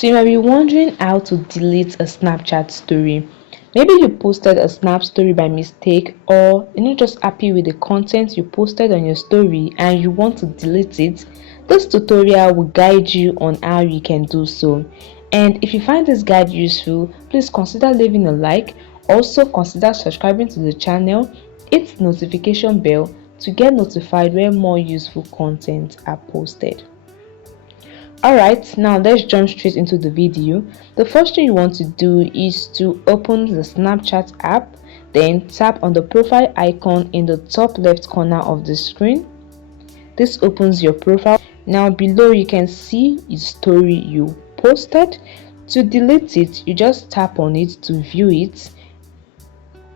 So you might be wondering how to delete a Snapchat story. Maybe you posted a Snap story by mistake, or you're not just happy with the content you posted on your story and you want to delete it. This tutorial will guide you on how you can do so. And if you find this guide useful, please consider leaving a like. Also consider subscribing to the channel, hit the notification bell to get notified when more useful content are posted. Alright, now let's jump straight into the video. The first thing you want to do is to open the Snapchat app, then tap on the profile icon in the top left corner of the screen. This opens your profile. Now below you can see a story you posted. To delete it, you just tap on it to view it,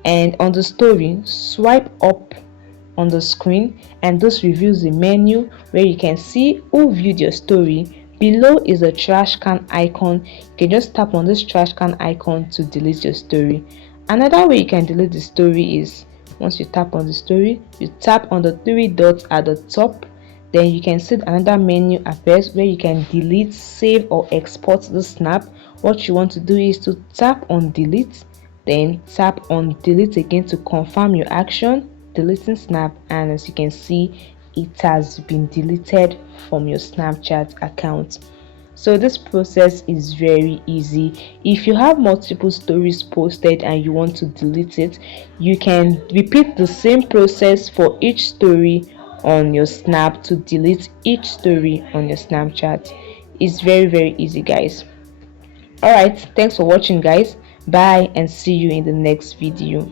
and on the story, swipe up on the screen and this reveals the menu where you can see who viewed your story. Below is a trash can icon. You can just tap on this trash can icon to delete your story. Another way you can delete the story is, once you tap on the story, you tap on the three dots at the top, then you can see another menu appears where you can delete, save or export the snap. What you want to do is to tap on delete, then tap on delete again to confirm your action, deleting snap, and as you can see, it has been deleted from your Snapchat account. So this process is very easy. If you have multiple stories posted and you want to delete it, you can repeat the same process for each story on your snap to delete each story on your Snapchat. It's very easy, guys. Alright, thanks for watching, guys. Bye and see you in the next video.